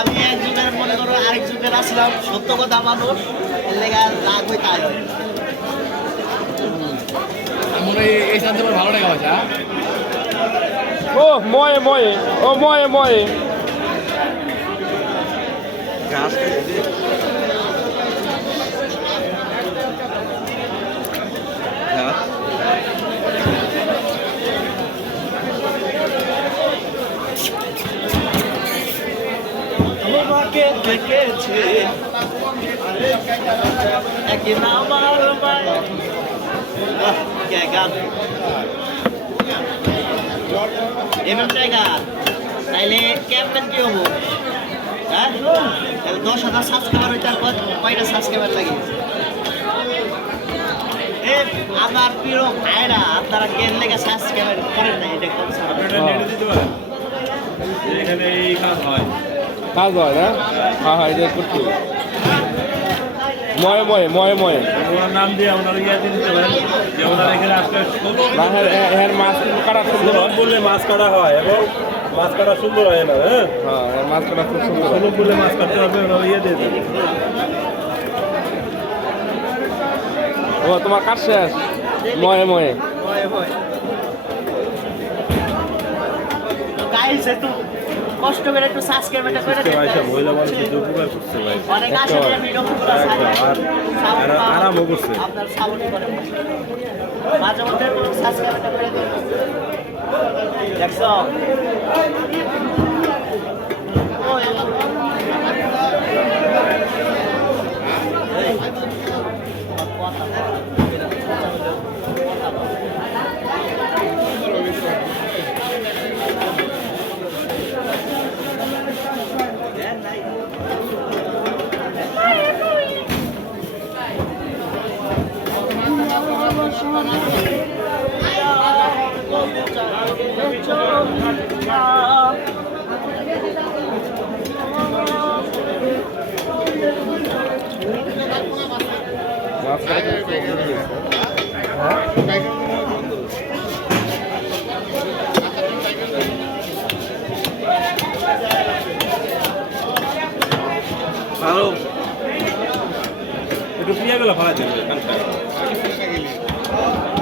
আমি এক যুগের মনে করো আরেক যুগের আসলাম সত্য কথা মানুষ লেগে রাগ হই তাই হয়। এই শান্তি ভালো ও ময়ে ময়ে। ও ময়ে ময়ে। তোমাকে দেখেছে। একদিন আমার মায়ের আহ, গান? তাইলে ক্যাপ্টেন কি হব? হ্যাঁ? তাহলে দশ হাজার সাবস্ক্রাইবার হইতে আর কয়টা সাবস্ক্রাইবার লাগে? আমার প্রিয় ভাইরা আপনারা কেন লেগে সাবস্ক্রাইবার করেন না এটা কোন আপনারা এখানে এই কাজ হয়। কাজ হয় না? হ্যাঁ হ্যাঁ এটা করতে। ময়ে ময়ে ময়ে ময়ে। ওনার নাম দিয়ে ওনারা ইয়ে দিতে পারেন যে ওনারা এখানে আসলে হ্যাঁ হ্যাঁ, হ্যাঁ মাছ কাটা সুন্দর। হয়। বললে মাছ কাটা হয় এবং মাছ কাটা সুন্দর হয় না হ্যাঁ? হ্যাঁ মাছ কাটা খুব সুন্দর। সুলভ বললে মাছ কাটতে হবে ওরা ইয়ে দিয়ে দেবে ও তোমার কাজ শেষ? ময়ে ময়ে। হয় হয় গাইস একটু কষ্ট করে একটু সাবস্ক্রাইবটা করে ভাই দেন। সব মহিলা উপকার করছে ভাই। অনেক ভিডিও আর করছে। আপনার সাপোর্ট করে। মাঝে মধ্যে করে দেন। দেখছ? ওই, এই, একটু ফিরিয়ে গেলে ভালো যাবে Thank you.